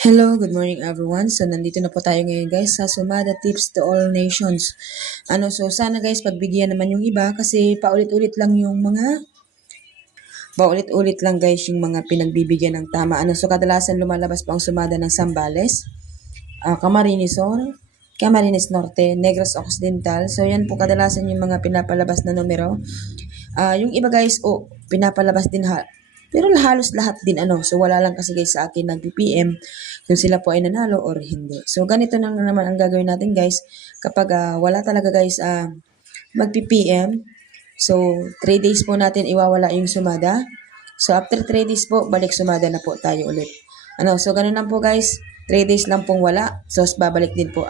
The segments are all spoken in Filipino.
Hello, good morning everyone. So nandito na po tayo ngayon guys sa Sumada Tips to All Nations. So sana guys pagbigyan naman yung iba kasi paulit-ulit lang guys yung mga pinagbibigyan ng tama. So kadalasan lumalabas po ang Sumada ng Zambales, Camarines Sur, Camarines Norte, Negros Occidental. So yan po kadalasan yung mga pinapalabas na numero. Yung iba guys, pinapalabas din pero halos lahat din So wala lang kasi guys sa akin nag-PPM kung sila po ay nanalo or hindi. So ganito na naman ang gagawin natin guys kapag wala talaga guys mag-PPM. So 3 days po natin iwawala yung sumada. So after 3 days po, balik sumada na po tayo ulit. So ganun lang po guys. 3 days lang pong wala. So babalik din po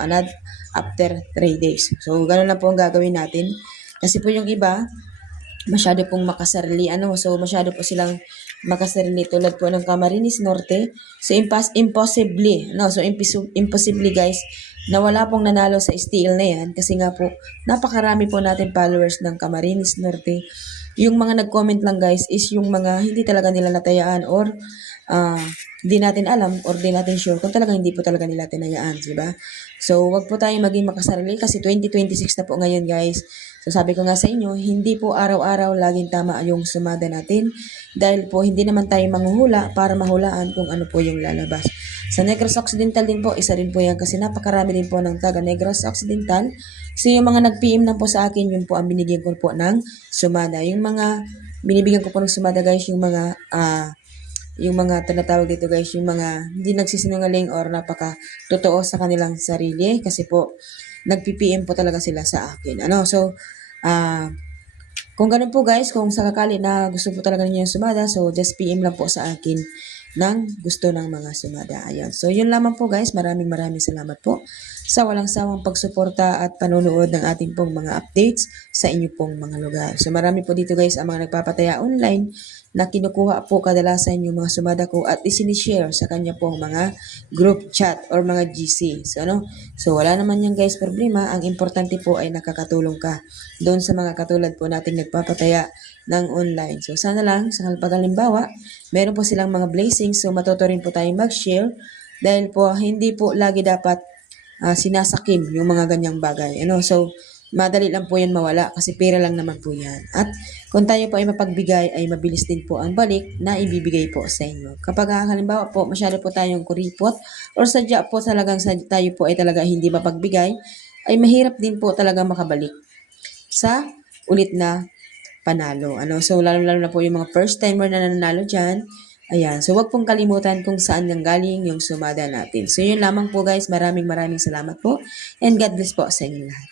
after 3 days. So ganun lang po ang gagawin natin. Kasi po yung iba, masyado pong makasarili. So masyado po silang makasarili tulad po ng Camarines Norte. So impossible guys na wala pong nanalo sa steel na yan kasi nga po napakarami po natin followers ng Camarines Norte. Yung mga nag-comment lang guys is yung mga hindi talaga nila natayaan or di natin alam or di natin sure kung talagang hindi po talaga nila tinayaan, di ba? So, wag po tayong maging makasarili kasi 2026 na po ngayon, guys. So, sabi ko nga sa inyo, hindi po araw-araw laging tama yung sumada natin dahil po hindi naman tayo manghuhula para mahulaan kung ano po yung lalabas. Sa Negros Occidental din po, isa rin po yan kasi napakarami din po ng taga Negros Occidental. So, yung mga nag-PM lang po sa akin, yun po ang binigyan ko po ng sumada. Yung mga binibigyan ko po ng sumada, guys, yung mga tinatawag dito guys, yung mga hindi nagsisinungaling or napaka totoo sa kanilang sarili kasi po nag-PPM po talaga sila sa akin. So, kung ganun po guys, kung sakakali na gusto po talaga ninyo yung sumada, so just PM lang po sa akin ng gusto ng mga sumada. Ayan. So, yun lamang po guys. Maraming salamat po sa walang sawang pagsuporta at panonood ng ating pong mga updates sa inyo pong mga lugar. So, marami po dito guys ang mga nagpapataya online na kinukuha po kadalasan yung mga sumada ko at isinishare sa kanya pong mga group chat or mga GC. So wala naman yan guys problema. Ang importante po ay nakakatulong ka doon sa mga katulad po nating nagpapataya ng online. So sana lang sa pag-halimbawa, meron po silang mga blessings so matuto rin po tayong mag-share dahil po hindi po lagi dapat sinasakim yung mga ganyang bagay. So madali lang po yan mawala kasi pera lang naman po yan. At kung tayo po ay mapagbigay, ay mabilis din po ang balik na ibibigay po sa inyo. Kapag halimbawa po, masyado po tayong kuripot or sadya po talagang tayo po ay talaga hindi mapagbigay, ay mahirap din po talaga makabalik sa ulit na panalo. So, lalo-lalo na po yung mga first timer na nanalo dyan. Ayan. So, wag pong kalimutan kung saan nang galing yung sumada natin. So, yun lamang po guys. Maraming salamat po. And God bless po sa inyo lahat.